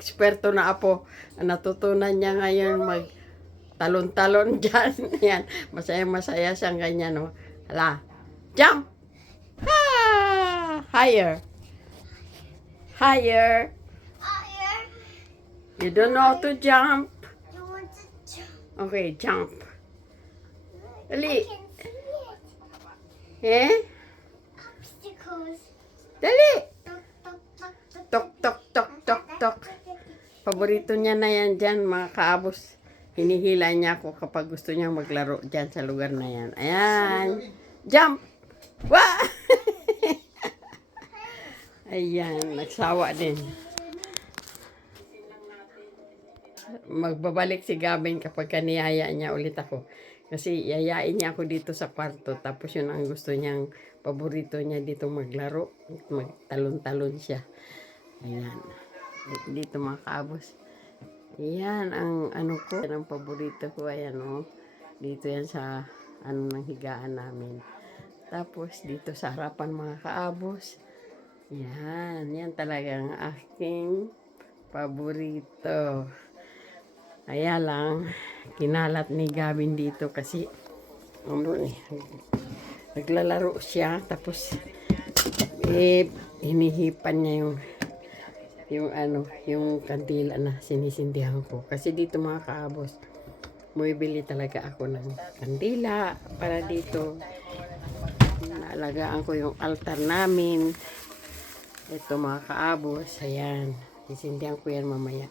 eksperto na apo. Natutunan niya ngayon mag talon-talon dyan. Yan. Masaya-masaya siyang ganyan. No? Hala. Jump! Ah! Higher. Higher. Higher. You don't know how to jump. You want to jump? Okay, jump. Dali. Eh? Obstacles. Dali. Paborito niya na yan dyan, mga kaabos. Hinihila niya ako kapag gusto niya maglaro dyan sa lugar na yan. Ayan. Jump! Wah! Ayan, nagsawa din. Magbabalik si Gavin kapag kaniyaya niya ulit ako. Kasi yayain niya ako dito sa kwarto. Tapos yun ang gusto niyang, paborito niya dito maglaro. Magtalon-talon siya. Ayan. Dito mga kaabos. Yan ang ano ko. Yan ang paborito ko. Ayan o. Dito yan sa ano ng higaan namin. Tapos dito sa harapan mga kaabos. Yan. Yan talagang aking paborito. Kaya lang, kinalat ni Gavin dito kasi ano eh, naglalaro siya tapos eh hinihipan niya yung yung ano, yung kandila na sinisindihan ko. Kasi dito mga kaabos, bumibili talaga ako ng kandila para dito. Naalagaan ko yung altar namin. Ito mga kaabos, ayan. Sisindihan ko yan mamaya.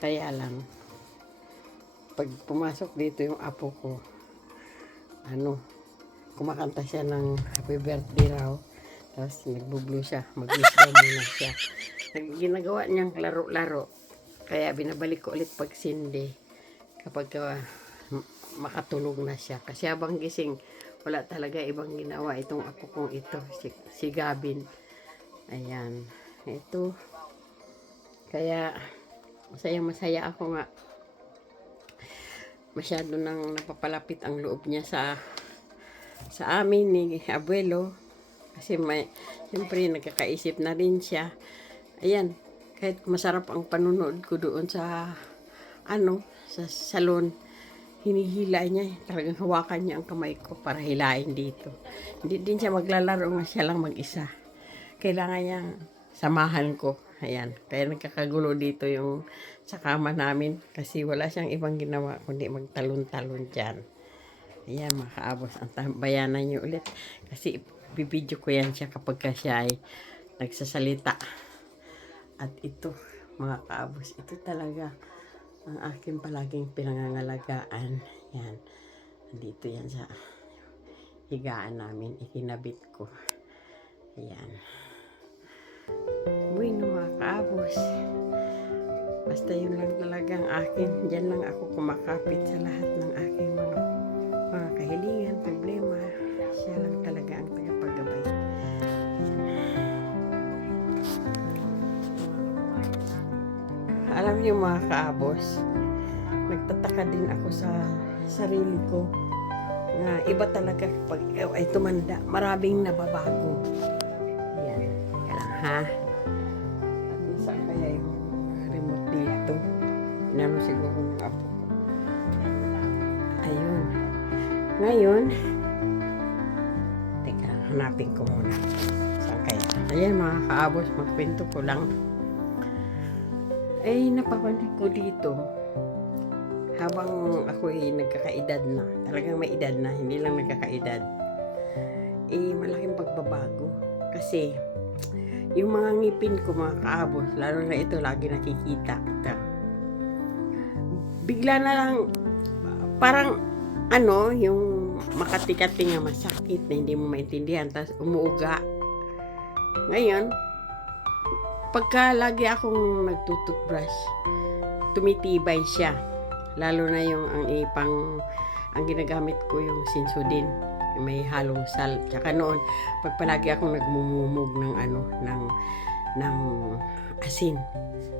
Kaya lang, pag pumasok dito yung apo ko, ano, kumakanta siya ng happy birthday raw. Tapos nagbublo siya, mag-wish daw muna siya. Nag- Ginagawa niyang laro-laro. Kaya binabalik ko ulit pag sindi. Kapag m- makatulog na siya. Kasi habang gising, wala talaga ibang ginawa itong apo kong ito, si, si Gavin. Ayan. Ito. Kaya, masaya-masaya ako nga masyado nang napapalapit ang loob niya sa sa amin ni abuelo kasi may siyempre nagkakaisip na rin siya ayan kahit masarap ang panunood ko doon sa ano sa salon hinihila niya talagang hawakan niya ang kamay ko para hilain dito hindi din siya maglalaro nga siya lang mag-isa kailangan niya samahan ko ayan kaya nagkakagulo dito yung sa kama namin kasi wala siyang ibang ginawa kundi magtalon-talon dyan. Ayan mga kaabos, ang tambayanan niyo ulit. Kasi bibidyo ko yan siya kapag ka siya ay nagsasalita. At ito mga kaabos, ito talaga ang aking palaging pinangangalagaan. Yan. Dito yan sa higaan namin. Ikinabit ko. Ayan. Bueno mga kaabos. Basta yun lang talagang akin. Diyan lang ako kumakapit sa lahat ng aking mga, mga kahilingan, problema. Siya lang Alam niyo mga kaabos, nagtataka din ako sa sarili ko na iba talaga pag ikaw ay tumanda, maraming nababago. Ayan. Kaya ha? Saan kaya yung remote dito? Inano siguro ng apo ko. Ayun. Ngayon, teka, hanapin ko muna. Saan kaya? Ayan mga kaabos, magkwento ko lang. Eh, napapansin ko dito, habang ako ay nagkakaedad na, talagang may edad na, hindi lang nagkakaedad, eh, malaking pagbabago. Kasi, yung mga ngipin ko, mga kaabos, lalo na ito, lagi nakikita. Ito. Bigla na lang, parang, ano, yung makati-kati nga masakit na hindi mo maintindihan, tapos umuuga. Ngayon, pagka lagi akong nagtututbrush, tumitibay siya. Lalo na yung ang ipang, ang ginagamit ko yung sinsudin. May halong salt. Tsaka noon, pag palagi akong nagmumumog ng ano, ng, ng asin,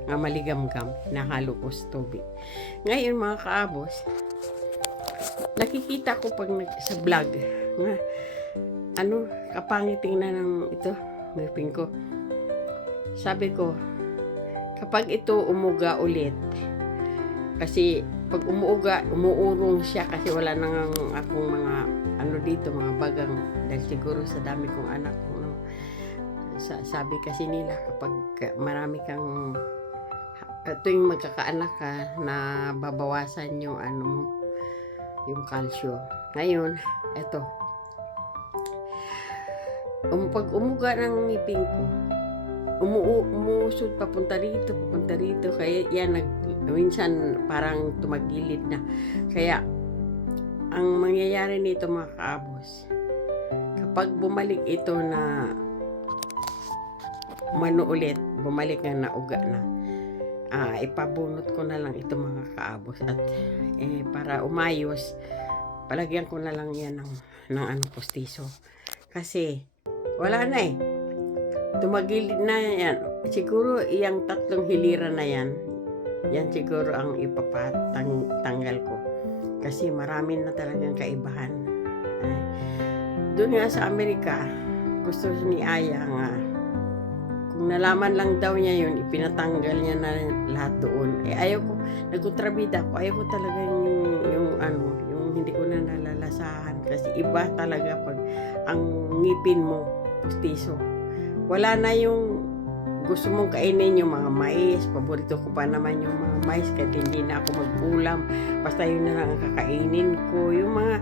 nga maligamgam, nahalo ko sa tubig. Ngayon mga kaabos, nakikita ko pag nag, sa vlog, nga, ano, kapangit tingnan ng ito, ngipin ko. Sabi ko, kapag ito umuga ulit, kasi pag umuuga, umuurong siya kasi wala nang akong mga ano dito, mga bagang dahil siguro sa dami kong anak no? sa, sabi kasi nila kapag marami kang uh, tuwing magkakaanak ka na babawasan yung ano yung calcium. Ngayon, eto. Um, pag umuga ng ngipin ko, umu umusod papunta rito, papunta rito. Kaya yan, nag, minsan parang tumagilid na. Kaya, ang mangyayari nito mga kaabos, kapag bumalik ito na mano ulit, bumalik na uga na, ah, ipabunot ko na lang ito mga kaabos. At eh, para umayos, palagyan ko na lang yan ng, ng ano, postiso. Kasi, wala na eh tumagilid na yan. Siguro iyang tatlong hilira na yan, yan siguro ang ipapatanggal ko. Kasi marami na talagang kaibahan. Eh, Doon nga sa Amerika, gusto ni Aya nga, kung nalaman lang daw niya yun, ipinatanggal niya na lahat doon. Eh ayaw ko, nagkontrabida ko, ayaw ko talaga yung, yung ano, yung hindi ko na nalalasahan. Kasi iba talaga pag ang ngipin mo, pustiso wala na yung gusto mong kainin yung mga mais. Paborito ko pa naman yung mga mais kahit hindi na ako mag-ulam. Basta yun na lang ang kakainin ko. Yung mga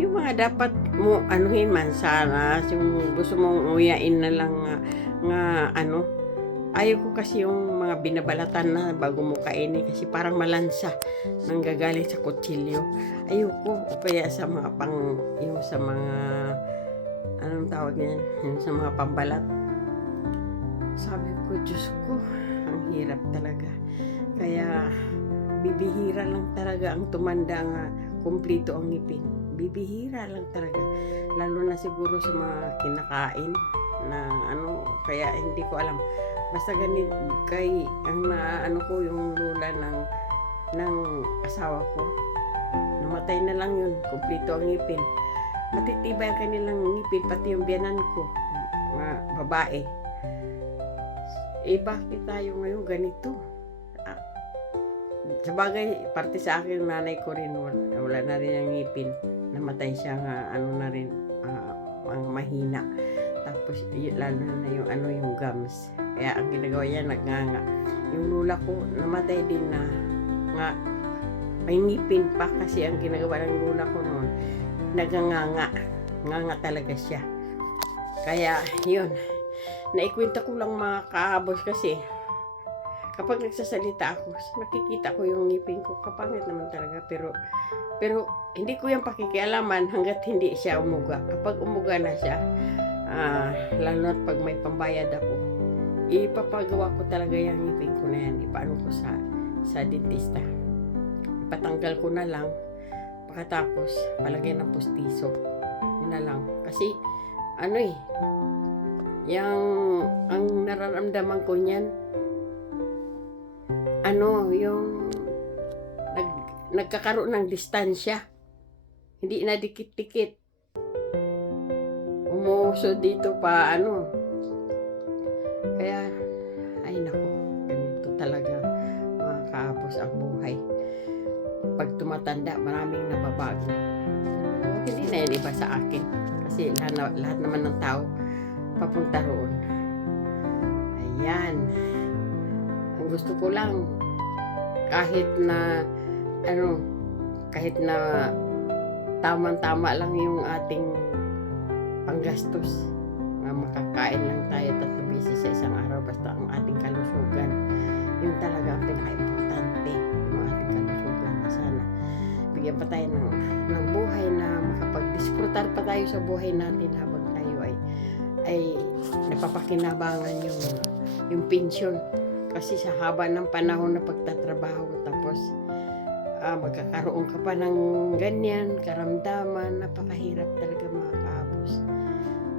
yung mga dapat mo anuhin mansanas, yung gusto mong uyain na lang nga, nga ano. Ayaw ko kasi yung mga binabalatan na bago mo kainin kasi parang malansa nang gagaling sa kutsilyo. Ayoko. O kaya sa mga pang, yung sa mga anong tawag niyan? Yung sa mga pambalat sabi ko, Diyos ko, ang hirap talaga. Kaya, bibihira lang talaga ang tumanda nga kumplito ang ngipin. Bibihira lang talaga. Lalo na siguro sa mga kinakain na ano, kaya hindi ko alam. Basta ganit kay ang na ano ko yung lula ng ng asawa ko. Namatay na lang yun, kumplito ang ngipin. Matitibay ang kanilang ngipin, pati yung biyanan ko, mga babae eh bakit tayo ngayon ganito? Ah, sa bagay, parte sa akin, nanay ko rin, wala, wala na rin ang ngipin. Namatay siya nga, ano na rin, ah, ang mahina. Tapos, lalo na yung, ano, yung gums. Kaya ang ginagawa niya, nagnganga. Yung lula ko, namatay din na, nga, may ngipin pa kasi ang ginagawa ng lula ko noon, naganganga. Nganga talaga siya. Kaya, yun, naikwenta ko lang mga kaabos kasi kapag nagsasalita ako, nakikita ko yung ngipin ko. Kapangit naman talaga. Pero, pero hindi ko yung pakikialaman hanggat hindi siya umuga. Kapag umuga na siya, ah, lalo na pag may pambayad ako, ipapagawa ko talaga yung ngipin ko na yan. Ipaano ko sa, sa dentista. Ipatanggal ko na lang. Pagkatapos, palagyan ng pustiso. Yun na lang. Kasi, ano eh, yung ang nararamdaman ko niyan ano yung nag, nagkakaroon ng distansya. Hindi na dikit-dikit. Umuso dito pa ano. Kaya ay nako ganito talaga mga kaapos ang buhay. Pag tumatanda maraming nababago. Hindi na yan iba sa akin. Kasi lahat, lahat naman ng tao papunta roon. Ayan. Ang gusto ko lang, kahit na, ano, kahit na tamang-tama lang yung ating panggastos. Nga makakain lang tayo tatlo beses sa isang araw basta ang ating kalusugan. Yun talaga ang pinaka-importante, yung ating kalusugan. Sana bigyan pa tayo ng, ng buhay na makapag-disfrutar pa tayo sa buhay natin habang ay napapakinabangan yung yung pension. Kasi sa haba ng panahon na pagtatrabaho tapos ah, magkakaroon ka pa ng ganyan karamdaman napakahirap talaga mga kaabos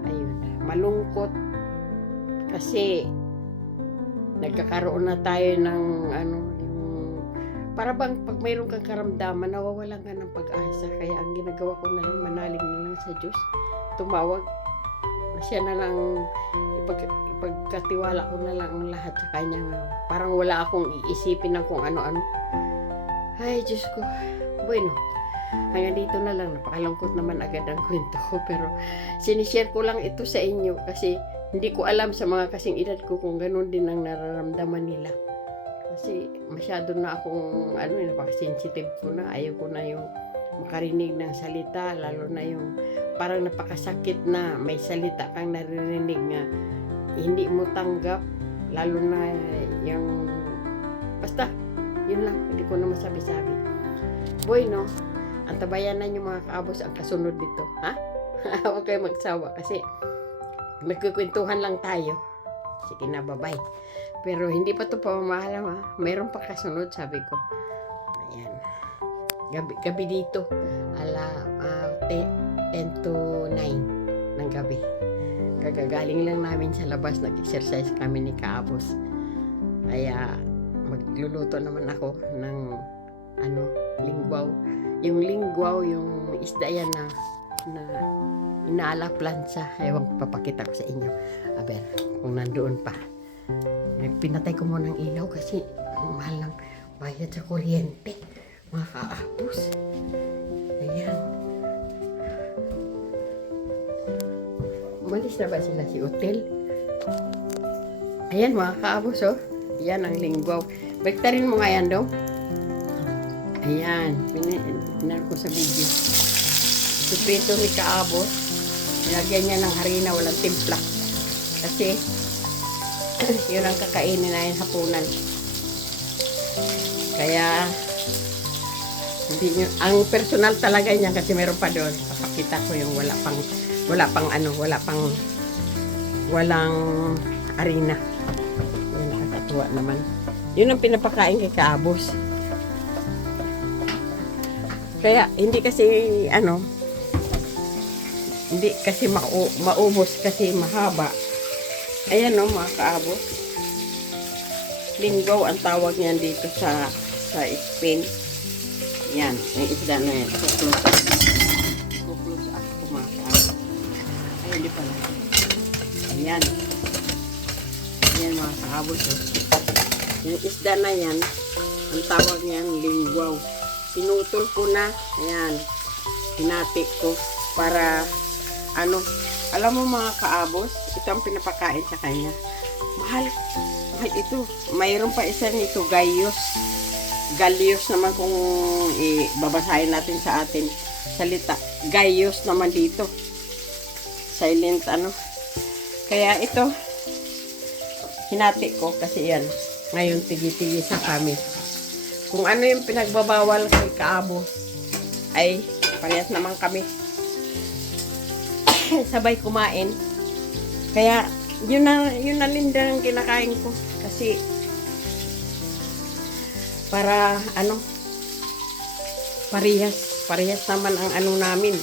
ayun malungkot. Kasi nagkakaroon na tayo ng ano yung para bang pag mayroon kang karamdaman nawawalan ka ng pag-asa. Kaya ang ginagawa ko na lang manalig na lang sa Diyos. Tumawag siya na lang ipag, ipagkatiwala ko na lang ang lahat sa kanya nga. Parang wala akong iisipin ng kung ano-ano. Ay, Diyos ko. Bueno, hanggang dito na lang. Napakalungkot naman agad ang kwento ko. Pero sinishare ko lang ito sa inyo kasi hindi ko alam sa mga kasing edad ko kung ganun din ang nararamdaman nila. Kasi masyado na akong ano, napaka-sensitive ko na. Ayaw ko na yung makarinig ng salita, lalo na yung parang napakasakit na may salita kang naririnig nga hindi mo tanggap, lalo na yung basta, yun lang, hindi ko na masabi-sabi. Boy, no, ang tabayanan yung mga kaabos ang kasunod dito, ha? Huwag kayo magsawa kasi nagkukwentuhan lang tayo. Sige na, bye Pero hindi pa to pamamahalam ha. Meron pa kasunod, sabi ko. Gabi, gabi dito. Ala, ah, te- 10 to 9 ng gabi. Kagagaling lang namin sa labas. Nag-exercise kami ni Kaabos. Kaya magluluto naman ako ng ano, lingwaw. Yung lingwaw, yung isda yan na na inaala plansa. Ewan ko, papakita ko sa inyo. Aber, kung nandoon pa. Pinatay ko muna ng ilaw kasi ang mahal ng bayad sa kuryente. Mga kaapos. Ayan. Umalis na ba sila si Hotel? Ayan mga kaabos oh. Ayan ang lingwaw. Baliktarin mo nga yan daw. Ayan. Pinan ko sa video. Suprito ni kaabos. Nilagyan niya ng harina, walang timpla. Kasi, yun ang kakainin na yung hapunan. Kaya, hindi nyo, ang personal talaga niya kasi meron pa doon. Papakita ko yung wala pang, wala pang ano, wala pang, walang harina. Yun, nakakatuwa naman. Yun ang pinapakain kay Kaabos. Kaya, hindi kasi, ano, hindi kasi mau maubos kasi mahaba. Ayan no, mga kaabos. Linggaw ang tawag niyan dito sa sa Spain. Yan, yung isda na yan. Kuklose up. Ko mga kaabos. Ay, hindi pala. Ayan. Ayan mga kaabos. Oh. Yung isda na yan, ang tawag niyan lingwaw. Pinutol ko na. Ayan. Hinati ko para ano, alam mo mga kaabos, ito ang pinapakain sa kanya. Mahal, mahal ito. Mayroon pa isa nito, gayos. Galios naman kung ibabasahin natin sa atin salita. Gayos naman dito. Silent ano. Kaya ito, hinati ko kasi yan. Ngayon, tigi-tigi sa kami. Kung ano yung pinagbabawal kay kaabos, ay parehas naman kami sabay kumain. Kaya, yun na, yun na din ang kinakain ko. Kasi, para, ano, parehas, parehas naman ang ano namin.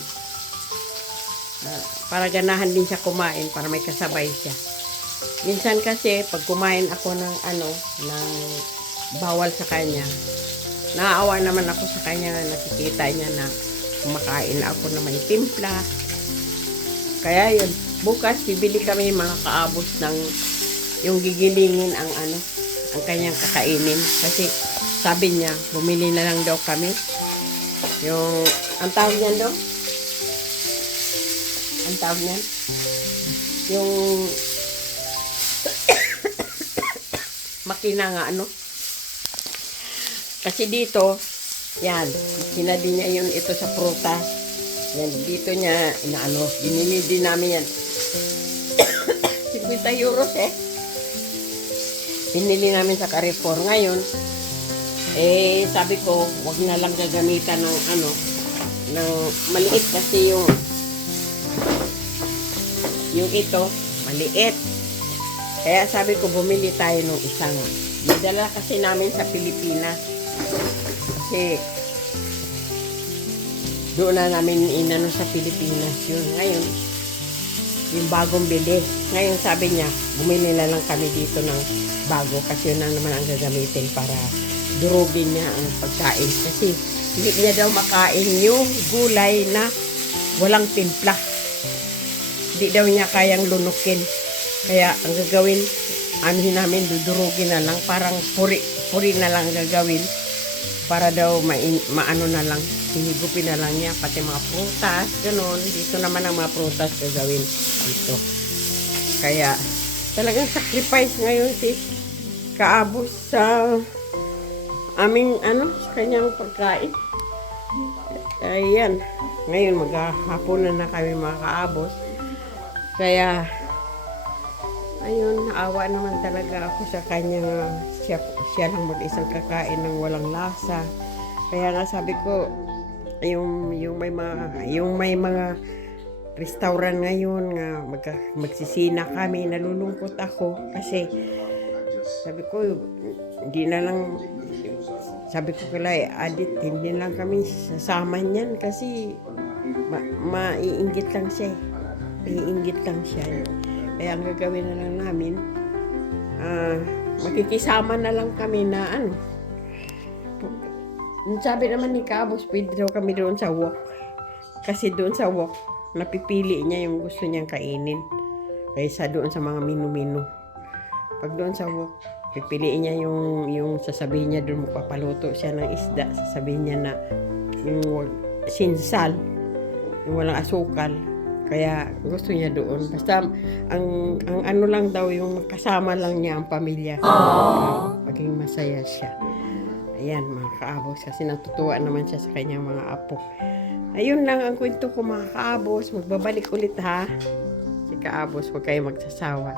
Ah, para ganahan din siya kumain, para may kasabay siya. Minsan kasi, pag kumain ako ng, ano, ng bawal sa kanya, naaawa naman ako sa kanya na nakikita niya na kumakain ako na may timpla, kaya yun, bukas bibili kami mga kaabos ng yung gigilingin ang ano, ang kanyang kakainin. Kasi sabi niya, bumili na lang daw kami. Yung, ang tawag niyan daw? Ang tawag niyan? Yung makina nga ano. Kasi dito, yan, sinadi niya yun ito sa prutas. Yan, dito niya, inaano, binili din namin yan. 50 euros eh. Binili namin sa Carrefour. Ngayon, eh, sabi ko, wag na lang gagamitan ng ano, ng maliit kasi yung yung ito, maliit. Kaya sabi ko, bumili tayo ng isang. Nadala kasi namin sa Pilipinas. Kasi doon na namin inano sa Pilipinas yun. Ngayon, yung bagong bili. Ngayon sabi niya, bumili na lang kami dito ng bago kasi yun na naman ang gagamitin para durugin niya ang pagkain. Kasi hindi niya daw makain yung gulay na walang timpla. di daw niya kayang lunukin. Kaya ang gagawin, anuhin namin, dudurugin na lang, parang puri, puri na lang gagawin. Para daw main, maano na lang, hinigupin na lang niya, pati mga prutas, ganun. Dito naman ang mga prutas gagawin dito. Kaya talagang sacrifice ngayon si Kaabos sa aming ano, kanyang pagkain. Ayan. Ngayon, maghahapon na na kami mga kaabos. Kaya, ayun, naawa naman talaga ako sa kanya. Siya, siya lang mag-isang kakain ng walang lasa. Kaya nga sabi ko, yung, yung may mga, yung may mga restaurant ngayon nga magka, magsisina kami, nalulungkot ako kasi sabi ko, hindi na lang sabi ko kay Adit, hindi lang kami sasama niyan kasi ma maiinggit lang siya. eh. Iinggit lang siya. Kaya ang gagawin na lang namin, ah, makikisama na lang kami na ano. Sabi naman ni Kabos, pwede daw kami doon sa walk. Kasi doon sa walk, napipili niya yung gusto niyang kainin. Kaysa doon sa mga minu-minu. Pag doon sa walk, pipiliin niya yung, yung sasabihin niya doon magpapaluto siya ng isda. Sasabihin niya na yung sinsal, yung walang asukal. Kaya gusto niya doon. Basta ang, ang ano lang daw, yung kasama lang niya ang pamilya. Maging masaya siya. Ayan, mga kaabos. Kasi natutuwa naman siya sa kanyang mga apo. Ayun lang ang kwento ko mga kaabos. Magbabalik ulit ha. Si kaabos, huwag kayo magsasawa.